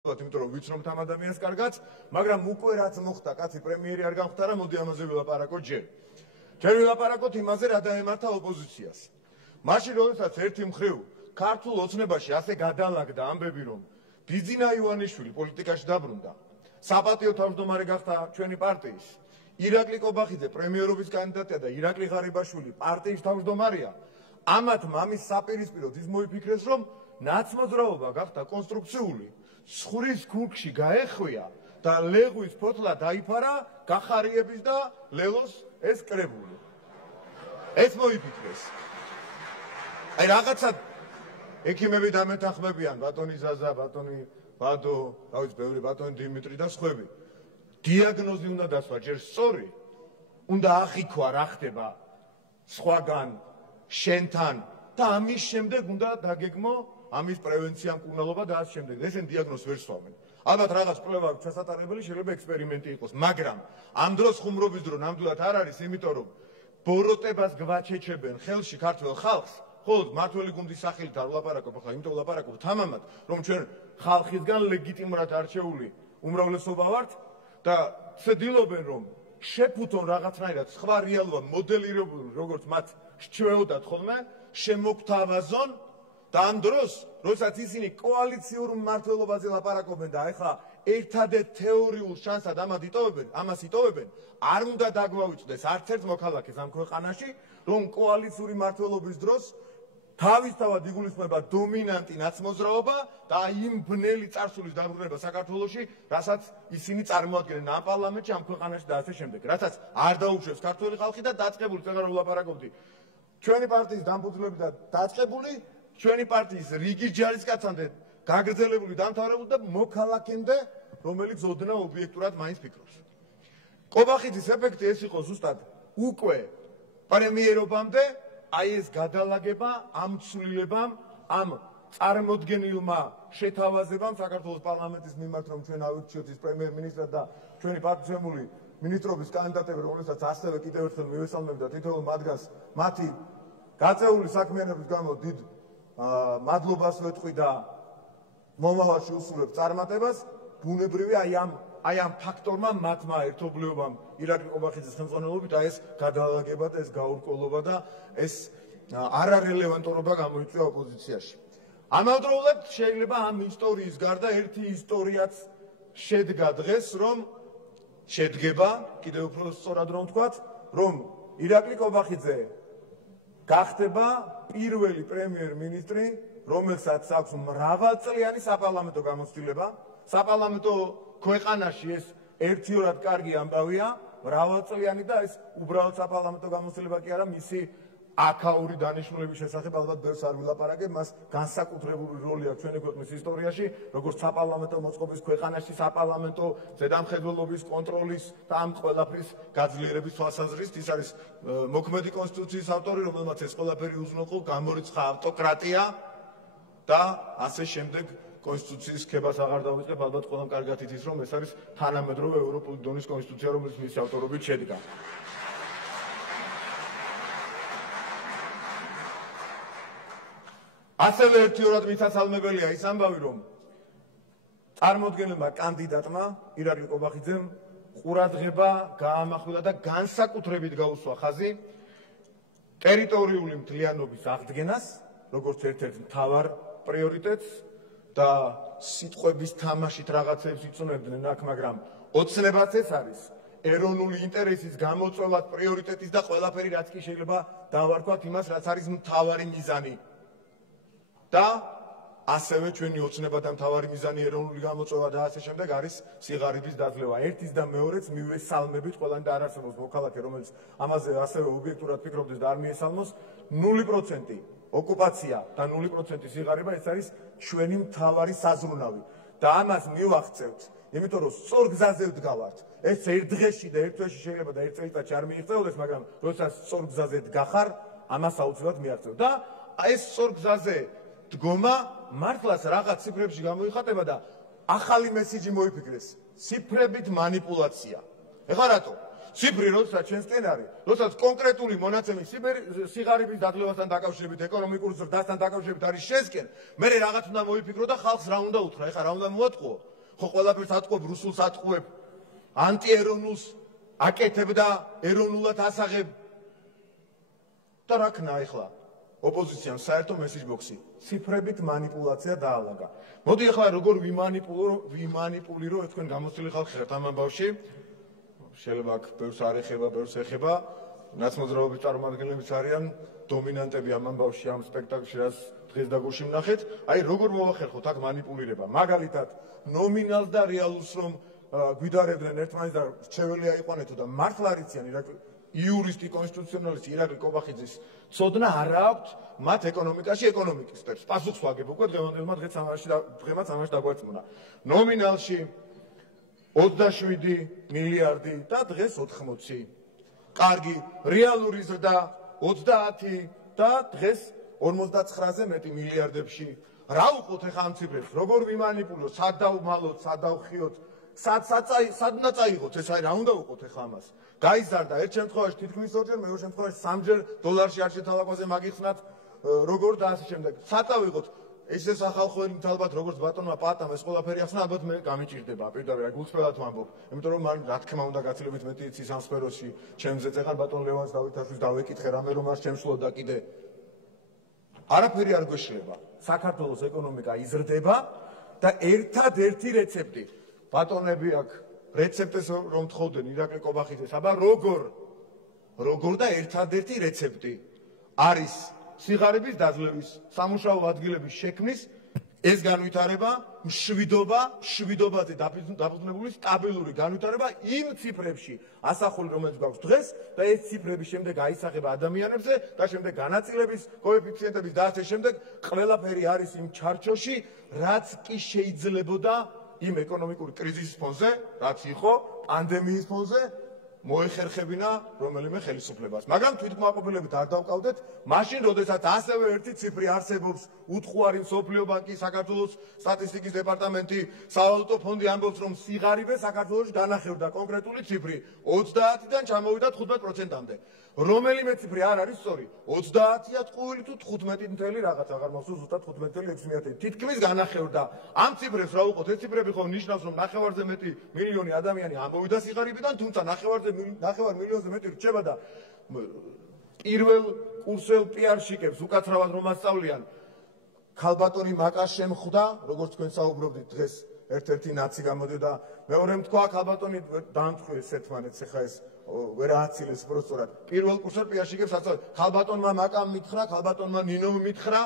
იმიტომ რომ ვიცნობთ ამ ადამიანს კარგად, მაგრამ უკვე რაც მოხდა, კაცი პრემიერი არ გამხდარა, მოდი ამაზე ვილაპარაკოთ ჯერ. ჯერ ვილაპარაკოთ იმაზე, რა დაემართა ოპოზიციას. მაშინ როდესაც ერთი მხრივ ქართულ ოცნებაში ასე გადალაგდა ამბები, რომ ბიძინა ივანიშვილი პოლიტიკაში დაბრუნდა, საპატიო თავმჯდომარე გახდა ჩვენი პარტიის, ირაკლი კობახიძე პრემიერობის კანდიდატია და ირაკლი ღარიბაშვილი პარტიის თავმჯდომარეა, ამათ მამის საპირისპიროდ ის მოიფიქრეს, რომ ნაცმოძრაობა გახდა კონსტრუქციული, სხურის ქურქში გაეხვია და ლეღვის ფოთლა დაიფარა გახარიების და ლელოს ეს კრებული. ეს მოიფიქრეს. აი რაღაცა ექიმები დამეთანხმებიან, ბატონი ზაზა, ბატონი ბადო, რა ვიცი, ბევრი ბატონი დიმიტრი და სხვები. დიაგნოზი უნდა დასვა ჯერ სწორი, უნდა აღიქვა რა ხდება სხვაგან, შენთან და ამის შემდეგ უნდა დაგეგმო ამის პრევენცია, მკურნალობა და ასე შემდეგ. ესენ დიაგნოზს ვერ სვამენ. ალბათ რაღაც კვლევა ჩასატარებელი შეიძლება ექსპერიმენტი იყოს, მაგრამ ამ დროს ხუმრობის დრო ნამდვილად არ არის, იმიტომ რომ ბოროტებას გვაჩეჩებენ ხელში ქართველ ხალხს. ხოლო მართველი გუნდის სახელით არ ვლაპარაკობ, ახლა იმიტომ ვლაპარაკობ თამამად, რომ ჩვენ ხალხისგან ლეგიტიმურად არჩეული უმრავლესობა ვართ და ცდილობენ რომ შეფუთონ რაღაცნაირად სხვა რეალობა მოდელირებული, როგორც მათ სჩვეოდათ ხოლმე, შემოგთავაზონ და ამ დროს, როდესაც ისინი კოალიციურ მმართველობაზე ლაპარაკობენ და ეხლა ერთადერთ თეორიულ შანსად ამას იტოვებენ, არ უნდა დაგვავიწყდეს არც ერთ მოქალაქეს ამ ქვეყანაში, რომ კოალიციური მმართველობის დროს თავისთავად იგულისხმება დომინანტი ნაცმოძრაობა და იმ ბნელი წარსულის დაბრუნება საქართველოში, რასაც ისინი წარმოადგენენ ამ პარლამენტში, ამ ქვეყანაში და ასე შემდეგ. რასაც არ დაუშვებს ქართველი ხალხი და დაწყებული, წეგარო ვლაპარაკობდი, ჩვენი პარტიის დამფუძნებლები და დაწყებული, ჩვენი პარტიის რიგის ჯარისკაცამდე გაგრძელებული, დამთავრებული და მოქალაქემდე, რომელიც ოდნავ ობიექტურად მაინც ფიქრობს. კობახიძის ეფექტი ეს იყო ზუსტად უკვე პრემიერობამდე, აი ეს გადალაგება ამ ცვლილებამ, ამ წარმოდგენილმა შეთავაზებამ საქართველოს პარლამენტის მიმართ, რომ ჩვენ ავირჩიოთ ის პრემიერ-მინისტრად და ჩვენი პარტიისმული მინისტრობის კანდიდატები, რომელსაც ასევე კიდევ ერთხელ მივესალმებ და თითოეულ მათგანს მათი გაწეული საქმიანობის გამო დიდ მადლობას ვეთყვი და მომავალში უსურვებ წარმატებას, ბუნებრივია აი ამ ფაქტორმა მათმა ერთობლიობამ ირაკლი კობახიძის ხელმძღვანელობით აი ეს გადალაგება და ეს გაურკვევლობა და ეს არარელევანტობა გამოიწვია ოპოზიციაში. ამავდროულად შეიძლება ამ ისტორიის გარდა ერთი ისტორიაც შედგა დღეს, რომ შედგება, კიდევ უფრო სწორად რომ ვთქვათ, რომ ირაკლი კობახიძე გახდება პირველი პრემიერ-მინისტრი, რომელსაც აქვს მრავალწლიანი საპარლამენტო გამოცდილება. საპარლამენტო ქვეყანაში ეს ერთიორად კარგი ამბავია, მრავალწლიანი და ეს უბრალოდ საპარლამენტო გამოცდილება კი არა, მისი აქაური დანიშნულების შესახებ ალბათ ბევრს არ ვილაპარაკებ, მას განსაკუთრებული როლი აქვს ჩვენი ქვეყნის ისტორიაში, როგორც საპარლამენტო მოწყობის ქვეყანაში, საპარლამენტო ზედამხედველობის, კონტროლის და ამ ყველაფრის გაძლიერების თვალსაზრისით. ის არის მოქმედი კონსტიტუციის ავტორი, რომელმაც ეს ყველაფერი უზრუნველყო, გამორიცხა ავტოკრატია და ასე შემდეგ. კონსტიტუციის ქებას აღარ დავიწყებ, ალბათ ყველამ კარგად იცის, რომ ეს არის თანამედროვე ევროპული დონის კონსტიტუცია, რომელიც მისი ავტორობით შედგა. ასევე ერთიორად მისასალმებელია ის ამბავი, რომ წარმოდგენილმა კანდიდატმა ირაკლი კობახიძემ ყურადღება გაამახვილა და განსაკუთრებით გაუსვა ხაზი ტერიტორიული მთლიანობის აღდგენას, როგორც ერთ-ერთ მთავარ პრიორიტეტს და სიტყვების თამაშით რაღაცებს იწუნებდნენ აქ, მაგრამ ოცნებაც ეს არის ეროვნული ინტერესის გამოწვევად პრიორიტეტის და ყველაფერი, რაც კი შეიძლება დავარქვათ იმას, რაც არის მთავარი მიზანი. და ასევე ჩვენი ოცნება და მთავარი მიზანი ეროვნული გამოწვევა და ასე შემდეგ არის სიღარიბის დაძლევა. ერთის და მეორეც მივესალმებით ყველანი და არ არსებობს მოქალაქე, რომელიც ამაზე ასევე ობიექტურად ფიქრობდეს და არ მიესალმოს. 0% ოკუპაცია და 0% სიღარიბა ეს არის ჩვენი მთავარი საზრუნავი და ამას მივახცევთ, იმიტომ რომ სწორ გზაზე ვდგავართ. ეს ერთ დღეში და ერთ თვეში შეიძლება და ერთ წელიწადში არ მიიღწეოდეს, მაგრამ როდესაც სწორ გზაზე დგახარ, ამას აუცილებლად მიაღწევ. და ეს სწორ გზაზე დგომა მართლაც რაღაც ციფრებში გამოიხატება და ახალი მესიჯი მოიფიქრეს. ციფრებით манипуляция. ეხლა რატო? ციფრი როდესაც ჩვენსკენ არის, როდესაც კონკრეტული მონაცემი სიღარიბის დადლებასთან დაკავშირებით, ეკონომიკური ზრდასთან დაკავშირებით არის ჩვენსკენ, მე რაღაც უნდა მოიფიქრო და ხალხს რა უნდა უთხრა, ეხლა რა უნდა მოატყუო? ხო ყველაფერს ატყუებ, რუსულს ატყუებ, ანტიეროვნულს აკეთებ და ეროვნულად ასაღებ. და რა ქნა ახლა? ოპოზიციამ საერთო მესიჯ ბოქსი ციფრებით манипуляცია დაალაგა. მოდი ახლა როგორ ვიმანიპულირო თქვენ გამოცდილი ხალხი ხართ ამ ამბავში. შეიძლება აქ ბევრს არ ეხება, ბევრს ეხება. ნაცმოძრაობის წარმომადგენლებიც არიან დომინანტები ამ ამბავში, ამ სპექტაკლში, რაც დღეს და გუშინ ვნახეთ. აი როგორ მოვახერხოთ აქ манипуლირება. მაგალითად, ნომინალს და რეალურს რომ გვიდარებდნენ ერთმანეთს და რჩეველია იყვანეთო და მართლა არიციან იურისტი, კონსტიტუციონალისტი ირაკლი კობახიძის ცოდნა არ აქვს მათ ეკონომიკაში ეკონომიკისტებს. პასუხს ვაგებ უკვე დღევანდელმა დღემაც ამაში დაგვარწმუნა. ნომინალში 27 მილიარდი და დღეს 80. კარგი, რეალური ზრდა 30 და დღეს 59-ზე მეტი მილიარდებში. რა უყოთ ახლა ამ ციფრებს? როგორ ვიმანიპულოთ? სად დავმალოთ, სად დავხიოთ? სად უნდა წაიღოთ ეს? აი რა უნდა უყოთ ახლა ამას? გაიზარდა ერთ შემთხვევაში თითქმის 2-ჯერ, მეორე შემთხვევაში 3-ჯერ დოლარში არ შეთავაზებაზე მაგიხსნათ როგორ და ასე შემდეგ. სად დავიღოთ? ესე სახალხოებით ალბათ როგორც ბატონმა პატამ ეს ყველაფერი ახსნა, ალბათ მე გამიჭირდება პირდაპირ აი გულწრფელად ვამბობ. იმიტომ რომ მან რა თქმა უნდა გაცილებით მეტი იცის ამ სფეროში. ჩემზე წეღან ბატონ ლევანს დავითაშვილს დავეკითხე რამე რომ არ შემშლოდა კიდე. არაფერი არ გვეშლება. საქართველოს ეკონომიკა იზრდება და ერთადერთი რეცეპტი ბატონები აქ რეცეპტს რომ თხოვდნენ ირაკლი კობახიძეს, აბა როგორ და ერთადერთი რეცეპტი არის სიღარიბის დაძლევის, სამუშაო ადგილების შექმნის ეს განვითარება, მშვიდობაზე დაფუძნებული სტაბილური განვითარება იმ ციფრებში ასახული, რომელიც გვაქვს დღეს და ეს ციფრები შემდეგ აისახება ადამიანებზე და შემდეგ განაწილების კოეფიციენტების და ასე შემდეგ ყველაფერი არის იმ ჩარჩოში, რაც კი შეიძლებოდა იმ ეკონომიკური კრიზისის ფონზე, რაც იყო პანდემიის ფონზე მოეხერხებინა რომელიმე ხელისუფლებას. მაგრამ თვითკმაყოფილებით არ დავყავდეთ, მაშინ როდესაც ასევე ერთი ციფრი არსებობს, უთხუარი მსოფლიო ბანკი, საქართველოს სტატისტიკის დეპარტამენტი, სავალუტო ფონდი ამბობს, რომ სიღარიბე საქართველოში განახევდა კონკრეტული ციფრი 30-დან ჩამოვიდა 15%-მდე. რომელიმე ციფრი არ არის სწორი, 30-ია ტყუილი თუ 15 რაღაც, აღარ მახსოვს ზუსტად 15.6 თითქმის განახევდა. ამ ციფრებს რა უყოთ? ეს ციფრები ხო ნიშნავს, რომ 9-ზე მეტი მილიონი ადამიანი ამოვიდა სიღარიბიდან, თუმცა 9 მილიონზე მეტი რჩება და პირველ კურსელ პიარშიკებს უკაცრავად რომ ასწავლიან ქალბატონი მაკას შემხვდა, როგორც თქვენ საუბრობდით დღეს ერთ-ერთი ნაცი გამოდიოდა, მეორემ თქვა ქალბატონი დაამწყვიეს ერთმანეთს, ეხა ეს ვერ ააცილეს პროცედურად. პირველ კურსელ პიარშიკებს ასწავლეთ, ქალბატონმა მაკამ მითხრა, ქალბატონმა ნინომ მითხრა,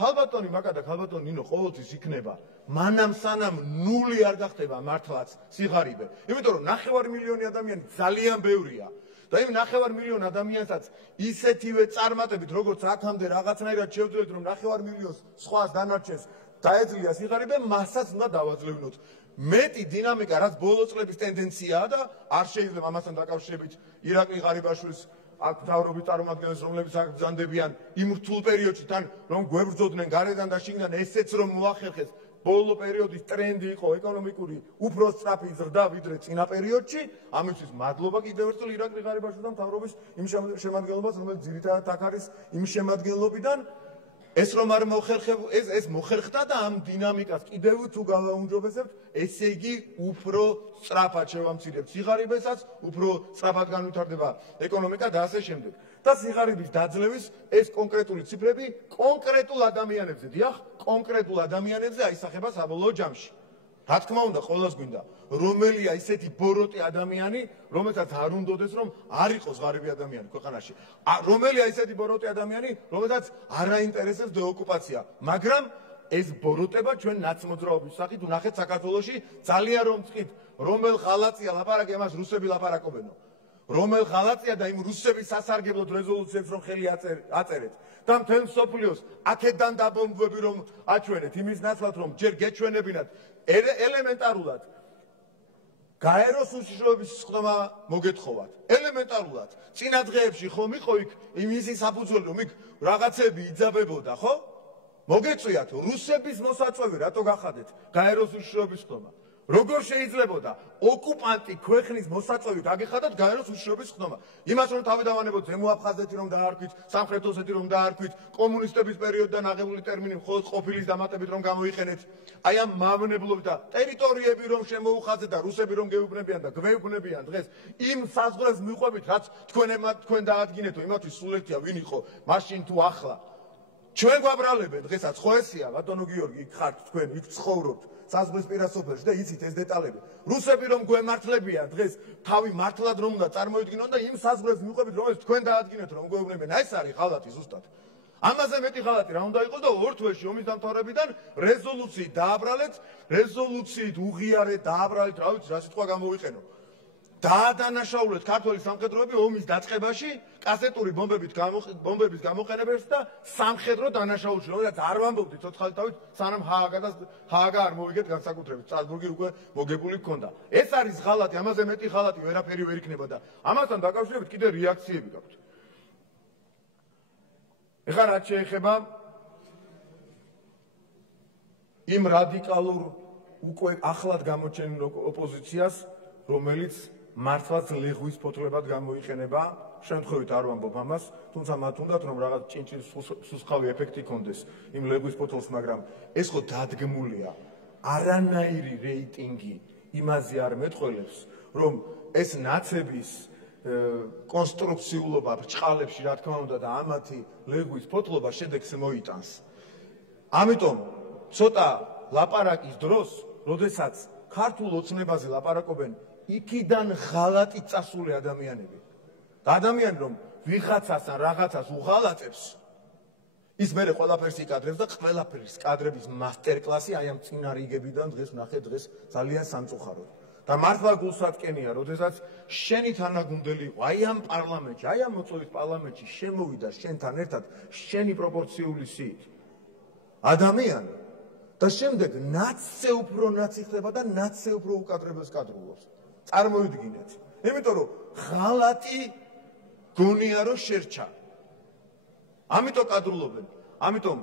ქალბატონი მაკა და ქალბატონი ნინო ყოველთვის იქნება მანამ სანამ ნული არ გახდება მართლაც სიღარიბე. იმიტომ რომ 9 მილიონი ადამიანი ძალიან ბევრია და იმ 9 მილიონ ადამიანსაც ისეთივე წარმატებით როგორც აქამდე რაღაცნაირად შევძლებთ რომ 9 მილიონს სხვას დანარჩენს დაეძლია სიღარიბე, მასაც უნდა დავაძლევნოთ. მეტი დინამიკა რაც ბოლო წლების ტენდენციაა და არ შეიძლება ამასთან დაკავშირებით ირაკლი ღარიბაშვილის აქ მთავრობის წარმომადგენლებს რომლებიც აქ ბრძანდებიან იმ რთულ პერიოდში თან რომ გვებრძოდნენ გარედან და შიგნიდან ესეც რომ მოახერხეს ბოლო პერიოდის ტრენდი იყო ეკონომიკური უფრო სწრაფი ზრდა ვიდრე წინა პერიოდში. ამისთვის მადლობა კიდევ ერთხელ ირაკლი ღარიბაშვილს და მთავრობის იმ შემადგენლობას რომელიც ძირითადად აქ არის იმ შემადგენლობიდან. ეს რომ არ მოხერხებულ ეს მოხერხდა და ამ დინამიკას კიდევ თუ გავაუმჯობესებთ, ესე იგი უფრო სწრაფად შევამცირებთ სიღარიბესაც, უფრო სწრაფად განვითარდება ეკონომიკა და ასე შემდეგ. და სიღარიბის დაძლევის ეს კონკრეტული ციფრები კონკრეტულ ადამიანებზე, დიახ, კონკრეტულ ადამიანებზე აისახება საბოლოო ჯამში. რა თქმა უნდა, ყველას გვინდა, რომელია ისეთი ბოროტი ადამიანი, რომელსაც არ უნდოდეს რომ არ იყოს ღარიბი ადამიანი ქვეყანაში. რომელია ისეთი ბოროტი ადამიანი, რომელსაც არ აინტერესებს დეოკუპაცია, მაგრამ ეს ბოროტება ჩვენ ნაცმოძრაობის სახით ვნახეთ საქართველოში ძალიან რომ წით, რომელ ღალატია ლაპარაკი, ამას რუსები ლაპარაკობენო. რომელ ღალატია და იმ რუსების სასარგებლოდ რეზოლუციებს რომ ხელი აწერეთ და მთელ მსოფლიოს აქედან დაბომბვები რომ აჩვენეთ იმის ნაცვლად რომ ჯერ გეჩვენებინათ ელემენტარულად გაეროს უშიშროების სხდომა მოგეთხოვათ. ელემენტარულად წინა დღეებში ხომ იყო იქ იმისი საფუძველი რომ იქ რაღაცები იძაბებოდა, ხო? მოგეწვიათ რუსების მოსაწვევი, რატო გახადეთ გაეროს უშიშროების სხდომა? როგორ შეიძლებოდა ოკუპანტი ქვეყნის მოსაწვევით აგეხადათ გაეროს უშიშროების ხდომა? იმას რომ თავიდანვანებოთ ზემო აფხაზეთი რომ დაარქვით, სამხრეთ ოსეთი რომ დაარქვით, კომუნისტების პერიოდიდან აღებული ტერმინი მხოლოდ ყოფილის დამატებით რომ გამოიყენეთ, აი ამ მავნებლობით და ტერიტორიები რომ შემოუხაზეთ და რუსები რომ გეუბნებიან და გვეუბნებიან დღეს იმ საზღვრებს მიყვებით, რაც თქვენ დაადგინეთო, იმათვის სულეთია ვინ იყო მაშინ თუ ახლა. ჩვენ გვაბრალებენ დღესაც ხო ესია ბატონო გიორგი, იქ ხართ თქვენ, იქ ცხოვრობთ საზღვრის პირას სოფელში და იცით ეს დეტალები. რუსები რომ გვემართლებიან დღეს თავი მართლად რომ უნდა წარმოიდგინონ და იმ საზღვრებს მიყვებით რომელიც თქვენ დაადგინეთ რომ გვეუბნებიან, აი ეს არის ღალატი ზუსტად. ამაზე მეტი ღალატი რა უნდა იყოს და ორ თვეში ომის დამთავრებიდან რეზოლუციით დააბრალეთ, რეზოლუციით უღიარეთ, დააბრალეთ, რა ვიცი, რა სიტყვა გამოვიყენო. დაადანაშაულეთ ქართველი სამხედროები ომის დაწყებაში კასეტური ბომბების გამოყენებებს და სამხედრო დანაშაულში, რომელსაც არ ვამბობდი ცოცხალი თავით, სანამ ჰააგა არ მოვიგეთ განსაკუთრებით, სტრასბურგი უკვე მოგებული ჰქონდა. ეს არის ღალატი, ამაზე მეტი ღალატი ვერაფერი ვერ იქნება და ამასთან დაკავშირებით კიდე რეაქციები გაქვთ. ეხლა რაც შეეხება იმ რადიკალურ უკვე ახლად გამოჩენილ ოპოზიციას, რომელიც მართლაც ლეღვის ფოთლებად გამოიყენება, შემთხვევით არ ვამბობ ამას, თუმცა მათ უნდათ რომ რაღაც ჭინჭის სუსხავი ეფექტი ქონდეს იმ ლეღვის ფოთოლს, მაგრამ ეს ხო დადგმულია, არანაირი რეიტინგი იმაზე არ მეტყველებს, რომ ეს ნაცების კონსტრუქციულობა ბრჭყალებში, რა თქმა უნდა, და ამათი ლეღვის ფოთლობა შედეგს მოიტანს. ამიტომ ცოტა ლაპარაკის დროს, როდესაც ქართულ ოცნებაზე ლაპარაკობენ იქიდან ღალატით წასული ადამიანები. და ადამიანი რომ ვიღაცას ან რაღაცას უღალატებს, ის მერე ყველაფერს იკადრებს და ყველაფრის კადრების მასტერკლასი აი ამ წინა რიგებიდან დღეს ნახეთ, დღეს ძალიან სამწუხაროდ. და მართლა გულსატკენია, როდესაც შენი თანაგუნდელი იყო, აი ამ პარლამენტში, აი ამ მოწვევის პარლამენტში შემოვიდა შენთან ერთად შენი პროპორციული სიით ადამიანი და შემდეგ ნაცზე უფრო ნაცი ხდება და ნაცზე უფრო უკადრებელს კადრულობს. წარმოიდგინეთ. იმიტომ რომ ღალატი გონია რომ შერჩა. ამიტომ კადრულობენ. ამიტომ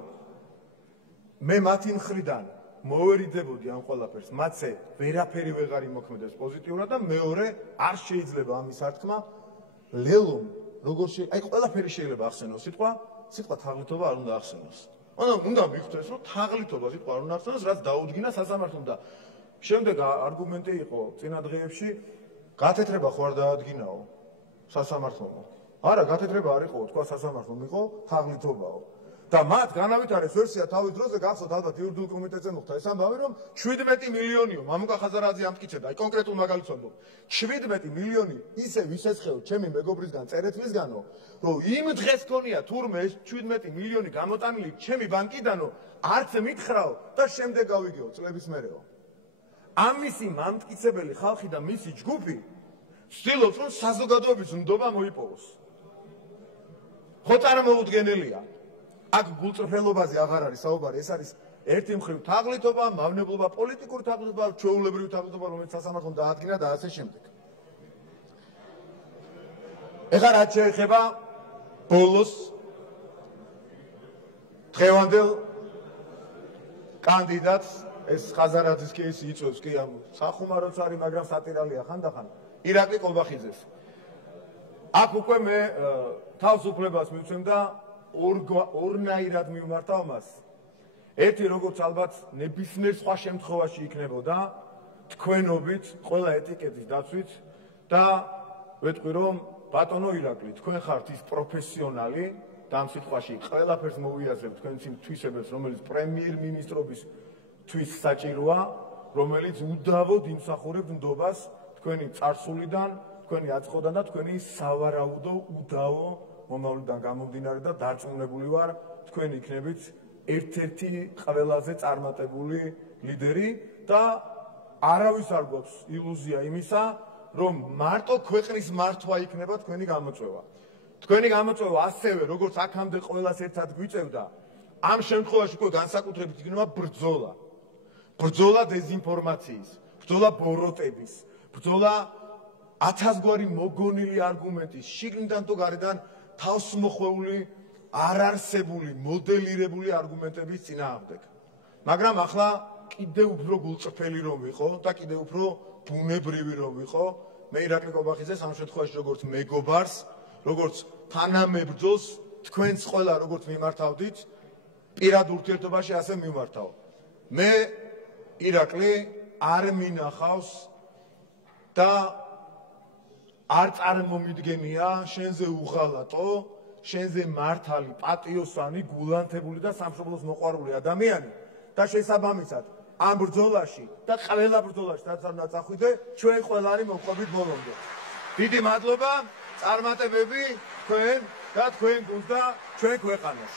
მე მათი მხრიდან მოვერიდებოდი ამ ყველაფერს, მათზე ვერაფერი ვეღარ იმოქმედებს პოზიტიურად და მეორე არ შეიძლება ამის ართქმა ლელომ როგორ აი ყველაფერი შეიძლება ახსენოს სიტყვა თაღლითობა არ უნდა ახსენოს. უნდა მიხვდეს რომ თაღლითობა სიტყვა არ უნდა ახსენოს, რაც დაუდგინა სასამართლომ და შემდეგ არგუმენტი იყო წინა დღეებში გათეთრება ხო არ დაადგინაო სასამართლომ. არა, გათეთრება არ იყო, თქვა სასამართლომ იყო თაღლითობაო. და მათ განავითარეს ვერსია თავის დროზე, გახსოვთ ალბათ იურიდიულ კომიტეტზე მოხდა ეს ამბავი, რომ 17 მილიონიო მამუკა ხაზარაძე ამტკიცებდა, აი კონკრეტულ მაგალითს ვამბობ. 17 მილიონი ისე ვისესხეო ჩემი მეგობრისგან, წერეთლისგანო, რომ იმ დღეს ქონია თურმე ეს 17 მილიონი გამოტანილი ჩემი ბანკიდანო, არც მითხრაო და შემდეგ გავიგეო წლების მერეო. ამისი მამტკიცებელი ხალხი და მისი ჯგუფი ცდილობს რომ საზოგადოების ნდობა მოიპოვოს. ხო წარმოუდგენელია. აქ გულწრფელობაზე აღარ არის საუბარი, ეს არის ერთი მხრივ თაღლითობა, მავნებლობა, პოლიტიკური თაღლითობა, ჩვეულებრივი თაღლითობა, რომელიც სასამართლომ დაადგინა და ასე შემდეგ. ეხლა რაც შეეხება ბოლოს დღევანდელ კანდიდატს, ეს ხაზარაძის кейსი იწვევს კი ამ სახუმაროც არის, მაგრამ სატირალია ხანდახან, ირაკლი კოლბახიძეს. აქ უკვე მე თავისუფლებას მივცემ და ორნაირად მივმართავ მას. ერთი როგორც ალბათ ნებისმიერ სხვა შემთხვევაში იქნებოდა თქვენობით, ყველა ეტიკეტის დაცვით და ვეტყვი რომ ბატონო ირაკლი, თქვენ ხართ ის პროფესიონალი და ამ სიტყვაში ყველაფერს მოვიაზრებ თქვენს იმ თვისებებს, რომელიც პრემიერ-მინისტრობის თვის საჭიროა, რომელიც უდავოდ იმსახურებს ნდობას თქვენი წარსულიდან, თქვენი აწყოდან და თქვენი სავარაუდო უდავო მომავლიდან გამომდინარე და დარწმუნებული ვარ, თქვენ იქნებით ერთ-ერთი ყველაზე წარმატებული ლიდერი და არავის არ გვაქვს ილუზია იმისა, რომ მარტო ქვეყნის მართვა იქნება თქვენი გამოწვევა. თქვენი გამოწვევა ასევე, როგორც აქამდე ყველას ერთად გვიწევდა, ამ შემთხვევაში უკვე განსაკუთრებით იქნება ბრძოლა. ბრძოლა დეზინფორმაციის, ბრძოლა ბოროტების, ბრძოლა ათასგვარი მოგონილი არგუმენტის, შიგნიდან თუ გარედან თავსმოხვეული, არ არსებული, მოდელირებული არგუმენტების წინააღმდეგ. მაგრამ ახლა კიდევ უფრო გულწრფელი რომ ვიყო და კიდევ უფრო ბუნებრივი რომ ვიყო, მე ირაკლი კობახიძეს ამ შემთხვევაში როგორც მეგობარს, როგორც თანამებრძოლს, თქვენს ყველა როგორც მიმართავდით, პირად ურთიერთობაში ასე მიმართავ. მე ირაკლი არ მინახავს და არ წარმომიდგენია შენზე უღალატო, შენზე მართალი, პატიოსანი, გულანთებული და სამშობლოს მოყვარული ადამიანი და შესაბამისად ამ ბრძოლაში და ყველა ბრძოლაში რაც არ ნაწახვიდე, ჩვენ ყველანი მოვყვებით ბოლომდე. დიდი მადლობა, წარმატებები თქვენ და თქვენ გუნდს და ჩვენ ქვეყანას.